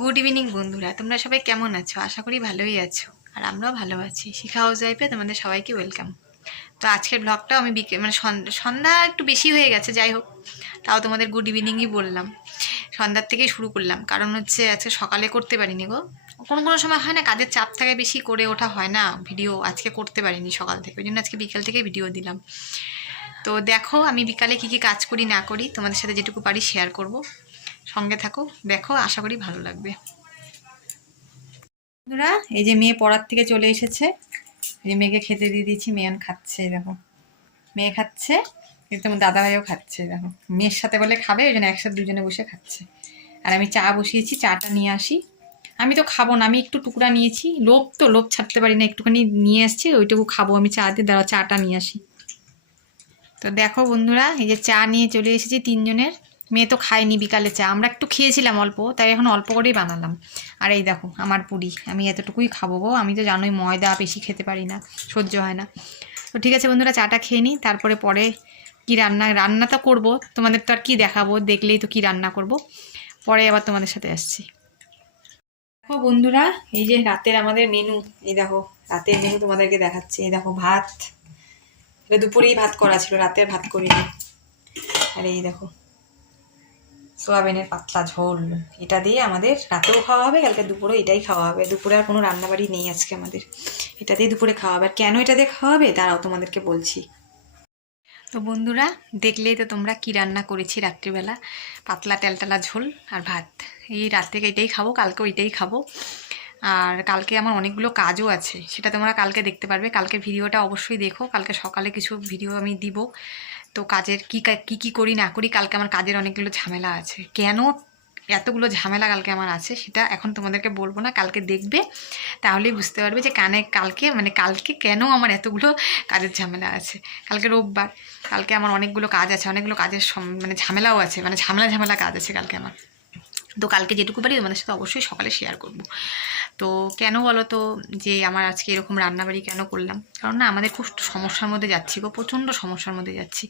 Good evening বন্ধুরা, তোমরা সবাই কেমন আছো? আশা করি ভালোই আছো। আর আমরাও ভালো আছি। শিখা হাউস ওয়াইফে তোমাদের সবাইকে ওয়েলকাম। তো আজকের ব্লগটাও আমি মানে সন্ধ্যা একটু বেশি হয়ে গেছে, যাই হোক তাও তোমাদের গুড ইভিনিংই বললাম। সন্ধ্যার থেকেই শুরু করলাম, কারণ হচ্ছে আজকে সকালে করতে পারিনি গো। কোনো কোনো সময় হয় না, কাজের চাপ থাকে বেশি, করে ওঠা হয় না ভিডিও। আজকে করতে পারিনি সকাল থেকে, ওই জন্য আজকে বিকাল থেকে ভিডিও দিলাম। তো দেখো আমি বিকালে কী কী কাজ করি না করি তোমাদের সাথে যেটুকু পারি শেয়ার করব। সঙ্গে থাকো, দেখো, আশা করি ভালো লাগবে। বন্ধুরা, এই যে মেয়ে পড়ার থেকে চলে এসেছে, এই যে মেয়েকে খেতে দিয়ে দিয়েছি, মেয়ে খাচ্ছে। দেখো মেয়ে খাচ্ছে, কিন্তু আমার দাদাভাইও খাচ্ছে। দেখো মেয়ের সাথে বলে খাবে, ওই জন্য একসাথে দুজনে বসে খাচ্ছে। আর আমি চা বসিয়েছি, চাটা নিয়ে আসি। আমি তো খাবো না, আমি একটু টুকরা নিয়েছি, লোভ ছাড়তে পারি না, একটুখানি নিয়ে আসছি, ওইটুকু খাবো আমি। চা দিয়ে দাঁড়াও, চাটা নিয়ে আসি। তো দেখো বন্ধুরা, এই যে চা নিয়ে চলে এসেছি তিনজনের। মেয়ে তো খায়নি বিকালে চা, আমরা একটু খেয়েছিলাম অল্প, তাই এখন অল্প করেই বানালাম। আর এই দেখো আমার পুরি, আমি এতটুকুই খাবো গো। আমি তো জানোই ময়দা বেশি খেতে পারি না, সহ্য হয় না। তো ঠিক আছে বন্ধুরা, চাটা খেয়ে নিই, তারপরে পরে কি রান্না তো করবো, তোমাদের তো আর কি দেখাবো, দেখলেই তো কি রান্না করব। পরে আবার তোমাদের সাথে আসছি। দেখো বন্ধুরা, এই যে রাতের আমাদের মেনু, এই দেখো রাতের মেনু তোমাদেরকে দেখাচ্ছি। এই দেখো ভাত, এটা দুপুরেই ভাত করা ছিল, রাতে ভাত করিনি। আর এই দেখো সোয়াবিনের পাতলা ঝোল, এটা দিয়ে আমাদের রাতেও খাওয়া হবে, কালকে দুপুরে এটাই খাওয়া হবে। দুপুরে আর কোনো রান্নাবাড়ি নেই আজকে আমাদের, এটা দিয়ে দুপুরে খাওয়া হবে। আর কেন এটা দিয়ে খাওয়া হবে দাঁড়াও তোমাদেরকে বলছি। তো বন্ধুরা, দেখলেই তো তোমরা কি রান্না করেছি রাত্রিবেলা। পাতলা টেলটেলা ঝোল আর ভাত। এই রাত থেকে এটাই খাবো, কালকেও এটাই খাবো। আর কালকে আমার অনেকগুলো কাজও আছে, সেটা তোমরা কালকে দেখতে পারবে। কালকে ভিডিওটা অবশ্যই দেখো, কালকে সকালে কিছু ভিডিও আমি দিব। তো কাজের কী করি না করি, কালকে আমার কাজের অনেকগুলো ঝামেলা আছে। কেন এতগুলো ঝামেলা কালকে আমার আছে সেটা এখন তোমাদেরকে বলবো না, কালকে দেখবে, তাহলেই বুঝতে পারবে যে কালকে কেন আমার এতগুলো কাজের ঝামেলা আছে। কালকে রোববার, কালকে আমার অনেকগুলো কাজ আছে, অনেকগুলো কাজের ঝামেলাও আছে, ঝামেলা কাজ আছে কালকে আমার। তো কালকে যেটুকু পারি তোমাদের সাথে অবশ্যই সকালে শেয়ার করব। তো কেন বলো তো যে আমার আজকে এরকম রান্নাবাড়ি কেন করলাম? কারণ না, আমাদের খুব সমস্যার মধ্যে যাচ্ছি গো, প্রচণ্ড সমস্যার মধ্যে যাচ্ছি।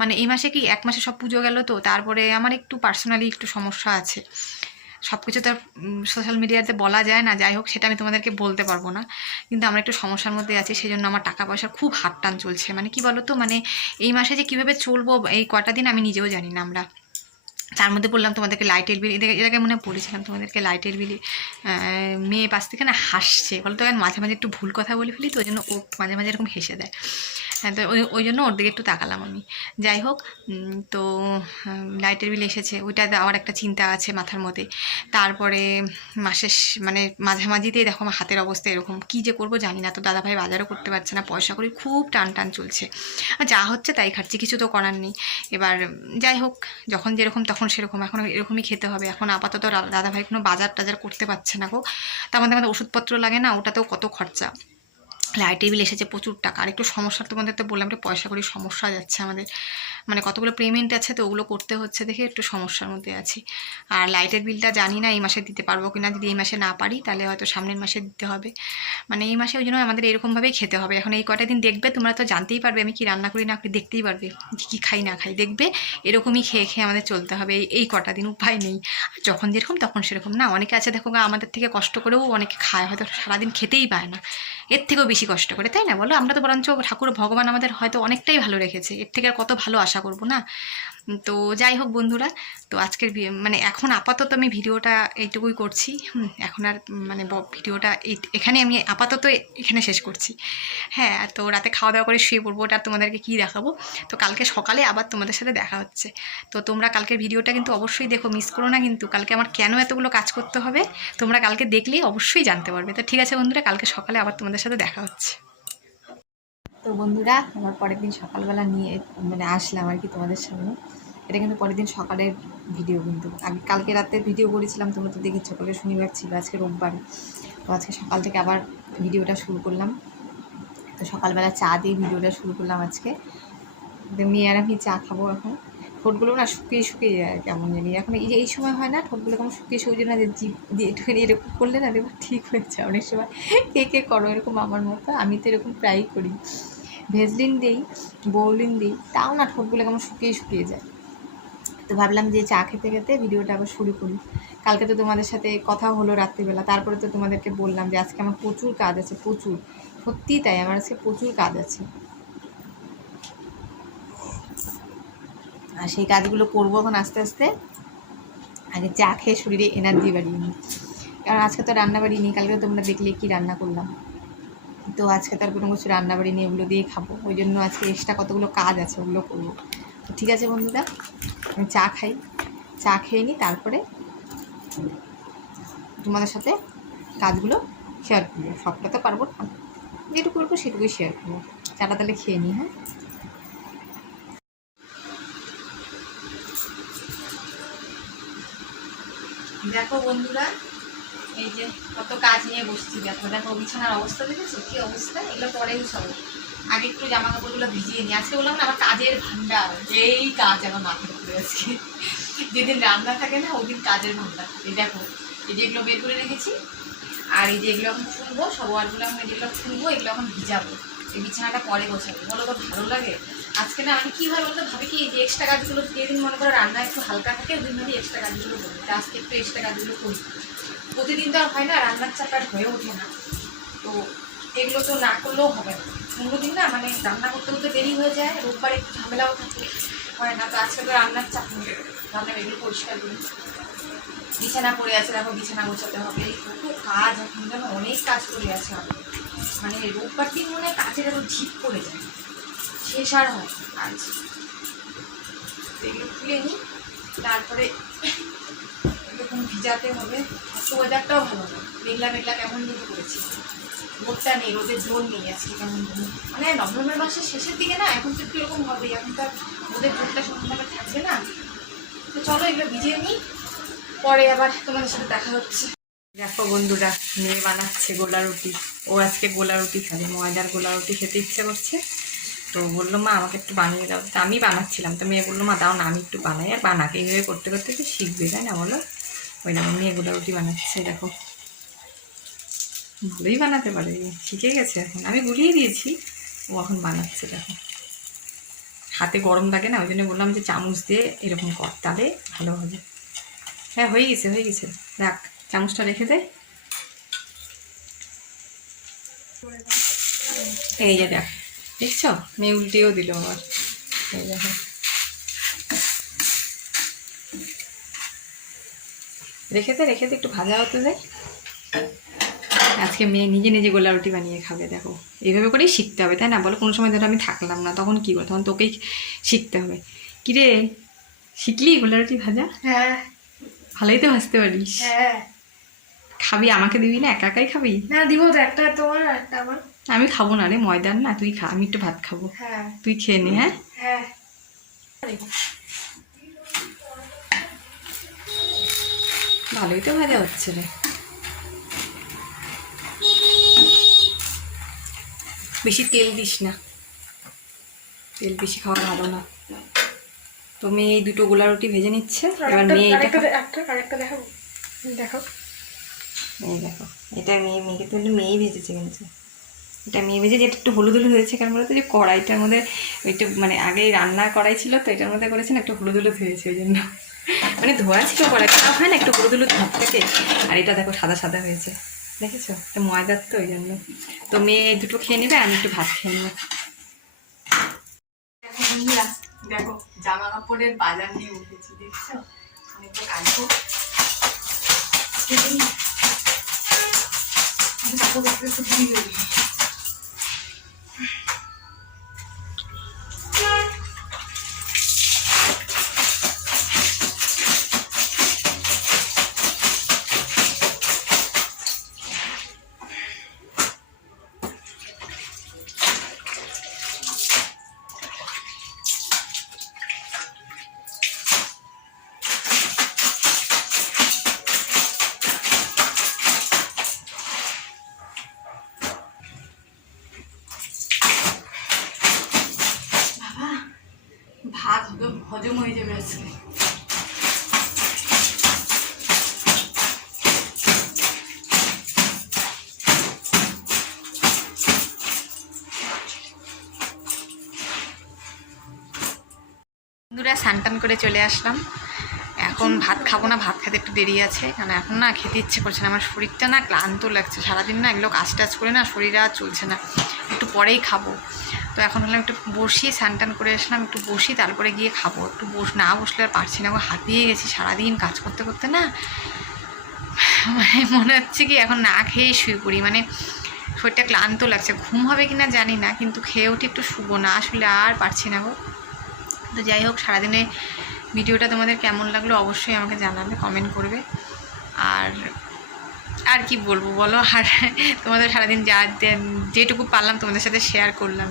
মানে এই মাসে কি, এক মাসে সব পুজো গেল, তো তারপরে আমার একটু পার্সোনালি একটু সমস্যা আছে। সব কিছু তো সোশ্যাল মিডিয়াতে বলা যায় না, যাই হোক সেটা আমি তোমাদেরকে বলতে পারবো না। কিন্তু আমরা একটু সমস্যার মধ্যে আছি, সেই জন্য আমার টাকা পয়সার খুব হাতটান চলছে। মানে কি বলো তো, মানে এই মাসে যে কীভাবে চলবো এই কটা দিন আমি নিজেও জানি না। আমরা তার মধ্যে বললাম তোমাদেরকে লাইটের বিল, এটাকে মনে বলেছিলাম তোমাদেরকে লাইটের বিলে মেয়ে পাশ থেকে না হাসছে, বলতো মাঝে মাঝে একটু ভুল কথা বলে ফেলি, তো ওই জন্য ও মাঝে মাঝে এরকম হেসে দেয়। হ্যাঁ, তো ওই জন্য ওর দিকে একটু তাকালাম আমি। যাই হোক, তো লাইটের বিল এসেছে, ওইটা দেওয়ার একটা চিন্তা আছে মাথার মধ্যে। তারপরে মাসের মাঝামাঝিতেই দেখো আমার হাতের অবস্থা এরকম, কী যে করবো জানি না। তো দাদাভাই বাজারও করতে পারছে না, পয়সা করি খুব টান চলছে। আর যা হচ্ছে তাই খাচ্ছি, কিছু তো করার নেই। এবার যাই হোক, যখন যেরকম তখন সেরকম, এখন এরকমই খেতে হবে। এখন আপাতত দাদাভাই কোনো বাজার টাজার করতে পারছে না গো। তার মধ্যে আমাদের ওষুধপত্র লাগে না, ওটাতেও কত খরচা। লাইটের বিল এসেছে প্রচুর টাকা। আর একটু সমস্যা, তোমাদের তো বললাম একটু পয়সা করি সমস্যা যাচ্ছে আমাদের, মানে কতগুলো পেমেন্ট আছে, তো ওগুলো করতে হচ্ছে দেখে একটু সমস্যার মধ্যে আছি। আর লাইটের বিলটা জানি না এই মাসে দিতে পারবো কিনা, যদি এই মাসে না পারি তাহলে হয়তো সামনের মাসে দিতে হবে। মানে এই মাসে ওই জন্য আমাদের এরকমভাবেই খেতে হবে। এখন এই কটা দিন দেখবে, তোমরা তো জানতেই পারবে আমি কি রান্না করি না করি, দেখতেই পারবে কী খাই না খাই, দেখবে এরকমই খেয়ে খেয়ে আমাদের চলতে হবে এই কটা দিন, উপায় নেই। আর যখন যেরকম তখন সেরকম না। অনেকে আছে দেখো, আমাদের থেকে কষ্ট করেও অনেকে খায়, হয়তো সারাদিন খেতেই পায় না, এর থেকেও বেশি কষ্ট করে, তাই না বলো? আমরা তো বরঞ্চ ঠাকুর ভগবান আমাদের হয়তো অনেকটাই ভালো রেখেছে, এর থেকে আর কত ভালো আশা করবো না? তো যাই হোক বন্ধুরা, তো আজকের মানে এখন আপাতত আমি ভিডিওটা এইটুকুই করছি। এখন আর মানে ভিডিওটা এখানে আমি আপাতত এখানে শেষ করছি। হ্যাঁ, তো রাতে খাওয়া দাওয়া করে শুয়ে পড়বো, ওটা তোমাদেরকে কী দেখাবো। তো কালকে সকালে আবার তোমাদের সাথে দেখা হচ্ছে। তো তোমরা কালকের ভিডিওটা কিন্তু অবশ্যই দেখো, মিস করো না কিন্তু। কালকে আমার কেন এতগুলো কাজ করতে হবে তোমরা কালকে দেখলেই অবশ্যই জানতে পারবে। তো ঠিক আছে বন্ধুরা, কালকে সকালে আবার তোমাদের সাথে দেখা হচ্ছে। তো বন্ধুরা, আমার পরের দিন সকালবেলা নিয়ে আসলাম আর কি তোমাদের সামনে। এটা কিন্তু পরের দিন সকালের ভিডিও, কিন্তু আমি কালকে রাতে ভিডিও করেছিলাম, তোমরা তো দেখেছো। কালকে শনিবার ছিল, আজকে রোববার। তো আজকে সকাল থেকে আবার ভিডিওটা শুরু করলাম। তো সকালবেলা চা দিয়ে ভিডিওটা শুরু করলাম আজকে। মেয়ে আর আমি চা খাবো এখন। ঠোঁটগুলো না শুকিয়ে যায় কেমন জানি এখন, এই যে এই সময় হয় না, ঠোঁটগুলো কেমন শুকিয়ে না, যে জিভ দিয়ে একটুখানি এরকম করলে না দেখবো ঠিক হয়েছে। অনেক সময় কে করো এরকম আমার মতো, আমি তো এরকম প্রায়ই করি। ভেজলিন দিই, বোলিন দিই, তাও না ঠোঁটগুলো কেমন শুকিয়ে যায়। তো ভাবলাম যে চা খেতে খেতে ভিডিওটা আবার শুরু করি। কালকে তো তোমাদের সাথে কথা হলো রাত্রিবেলা, তারপরে তো তোমাদেরকে বললাম যে আজকে আমার প্রচুর কাজ আছে, প্রচুর, সত্যিই তাই, আমার আজকে প্রচুর কাজ আছে। আর সেই কাজগুলো করবো এখন আস্তে আস্তে। আগে চা খেয়ে শরীরে এনার্জি বাড়িয়ে নিই, কারণ আজকে তো রান্না বাড়ি নেই। কালকে তোমরা দেখলে কি রান্না করলাম, তো আজকে তার কোনো কিছু রান্না বাড়ি নিয়ে ওগুলো দিয়ে খাবো, ওই জন্য আজকে এক্সট্রা কতগুলো কাজ আছে ওগুলো করবো। তো ঠিক আছে বন্ধুরা, আমি চা খাই, চা খেয়ে নিই, তারপরে তোমাদের সাথে কাজগুলো শেয়ার করবো। সবটা তো পারবো না, যেটুকু করবো সেটুকুই শেয়ার করবো। চাটা তাহলে খেয়ে নিই। হ্যাঁ, দেখো বন্ধুরা, এই যে কত কাজ নিয়ে বসছি। দেখো দেখো বিছানার অবস্থা দেখেছো কি অবস্থা, এগুলো পরে সব। আগে একটু জামা কাপড়গুলো ভিজিয়ে নিই। আজকে বললাম না আমার কাজের ভান্ডার, এই কাজ আমার মাথার উপরে আজকে। যেদিন রান্না থাকে না ওদিন কাজের ভান্ডার থাকে। দেখো এই যেগুলো বের করে রেখেছি, আর এই যে এগুলো এখন ফুলবো, সব ওয়ালগুলো এখন যেগুলো ফুলবো এগুলো এখন ভিজাবো। এই বিছানাটা পরে গোছাবো, বলো তো ভালো লাগে। আজকে না আমি কী হয় বলতে ভাবি কি যে এক্সট্রা কাজগুলো যেদিন মনে করো রান্না একটু হালকা থাকে ওদিন ভাবি এক্সট্রা কাজগুলো করি, আজকে একটু এক্সট্রা কাজগুলো করি। প্রতিদিন তো আর হয় না, রান্নার চাপটা হয়ে ওঠে না, তো এগুলো তো না করলেও হবে না। অন্য দিন না মানে রান্না করতে করতে দেরি হয়ে যায়, রোববার একটু ঝামেলাও থাকে, হয় না। তো আজকে তো রান্নার চাপ নেই, রান্নার এগুলো পরিষ্কার করি। বিছানা পড়ে আছে, দেখো বিছানা গোছাতে হবে, কত কাজ এখন যেন, অনেক কাজ করে আছে আমাদের। মানে রোববার দিন মনে হয় কাজের এত ঝিপ পড়ে যায়, শেষ আর হয় কাজ। এগুলো খুলে নিই, তারপরে এরকম ভিজাতে হবে। আজকে ওয়েদারটাও ভালো না, মেঘলা মেঘলা কেমন দিকে করেছি, রোদটা নেই, রোদের জোর নেই আজকে কেমন। মানে নভেম্বর মাসের শেষের দিকে না এখন তো একটু এরকম হবেই, এখন তো রোদের জোরটা সন্ধ্যাবেলা থাকবে না। তো চলো এগুলো ভিজিয়ে নিই, পরে আবার তোমাদের সাথে দেখা হচ্ছে। দেখো বন্ধুরা, মেয়ে বানাচ্ছে গোলা রুটি। ও আজকে গোলা রুটি খাবে, ময়দার গোলা রুটি খেতে ইচ্ছে করছে। তো বললো মা আমাকে একটু বানিয়ে দাও, তো আমি বানাচ্ছিলাম, তো মেয়ে বললো মা দাও না আমি একটু বানাই। আর বানাকে এইভাবে করতে করতে তো শিখবে, তাই না বলো। ওই দেখো মেয়ে গোলা রুটি বানাচ্ছে, দেখো ভালোই বানাতে পারে, শিখে গেছে এখন, আমি গুলিয়ে দিয়েছি, ও এখন বানাচ্ছে। দেখো হাতে গরম লাগে না, ওই জন্য বললাম যে চামচ দিয়ে এরকম কর, তাহলে ভালো হবে। হ্যাঁ হয়ে গেছে হয়ে গেছে, রাখ চামচটা রেখে দে। এই যে দেখ, দেখছো মেয়ে উল্টেও দিল আবার। এই দেখো রেখে দে একটু ভাজা হতে দে। আজকে মেয়ে নিজে নিজে গোলা রুটি বানিয়ে খাবে। দেখো এইভাবে করেই শিখতে হবে, তাই না বলো। কোনো সময় ধরো আমি থাকলাম না, তখন কী করো, তখন তোকেই শিখতে হবে। কিরে শিখলি গোলা রুটি ভাজা? হ্যাঁ ভালোই তো ভাজতে পারিস। হ্যাঁ খাবি, আমাকে দিবি না, একা একাই খাবি? না দিব তো, একটা তোমার একটা আমার। আমি খাবো না রে, ময়দার না, তুই খা, আমি একটু ভাত খাবো। হ্যাঁ তুই খেয়ে নে। হ্যাঁ হ্যাঁ ভালোই তো ভাজা হচ্ছে রে। বেশি তেল দিস না, তেল বেশি খাওয়া ভালো না। তো মেয়ে এই দুটো গোলা রুটি ভেজে নিচ্ছে, এবার মেয়ে আরেকটা দেখাবো। দেখো এই দেখো, এটা মেয়েকে তো মেয়েই ভেজেছে, কিন্তু এটা মেয়ে ভেজে, যেটা একটু হলুদ হলুদ হয়েছে, কারণ বলতো যে কড়াইটার মধ্যে একটু মানে আগে রান্না কড়াই ছিল তো, এটার মধ্যে করেছে না, একটু হলুদ হলুদ হয়েছে, ওই জন্য। মানে ধোয়া ছিল কড়াইটা, হয় না একটু হলুদ হলুদ ভাব থাকে, আর এটা দেখো সাদা সাদা হয়েছে, দেখেছো, এটা ময়দার তো ওই জন্য। তো মেয়ে দুটো খেয়ে নেবে, আমি একটু ভাত খেয়ে নেবো। দেখো জামা কাপড়ের বাজার নিয়ে উঠেছি, দেখছো অনেকটা কাটবো। ভাত হজম হয়ে যাবে আজকে। বন্ধুরা স্নান টান করে চলে আসলাম। এখন ভাত খাবো না, ভাত খেতে একটু দেরি আছে, কারণ এখন না খেতে ইচ্ছে করছে না, আমার শরীরটা না ক্লান্ত লাগছে, সারাদিন না এগুলো কাজ টাজ করে না শরীর আর চলছে না, একটু পরেই খাবো। তো এখন হলাম একটু বসি, স্নান টান করে আসলাম, একটু বসি তারপরে গিয়ে খাবো। একটু না বসলে আর পারছি না, হাঁপিয়ে গেছি সারাদিন কাজ করতে করতে না, মানে মনে হচ্ছে কি এখন না খেয়েই শুয়ে পড়ি, মানে শরীরটা ক্লান্ত লাগছে। ঘুম হবে কি না জানি না, কিন্তু খেয়ে উঠে একটু শুবো না, আসলে আর পারছি না গো। তো যাই হোক, সারাদিনে ভিডিওটা তোমাদের কেমন লাগলো অবশ্যই আমাকে জানাবে, কমেন্ট করবে। আর কি বলবো বলো, আর তোমাদের সারাদিন যেটুকু পারলাম তোমাদের সাথে শেয়ার করলাম,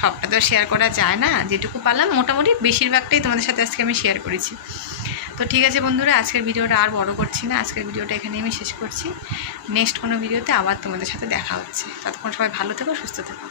সবটা তো শেয়ার করা যায় না, যেটুকু পারলাম মোটামুটি বেশিরভাগটাই তোমাদের সাথে আজকে আমি শেয়ার করেছি। তো ঠিক আছে বন্ধুরা, আজকের ভিডিওটা আর বড় করছি না, আজকের ভিডিওটা এখানে আমি শেষ করছি। নেক্সট কোনো ভিডিওতে আবার তোমাদের সাথে দেখা হচ্ছে। ততক্ষণ সবাই ভালো থেকো, সুস্থ থেকো।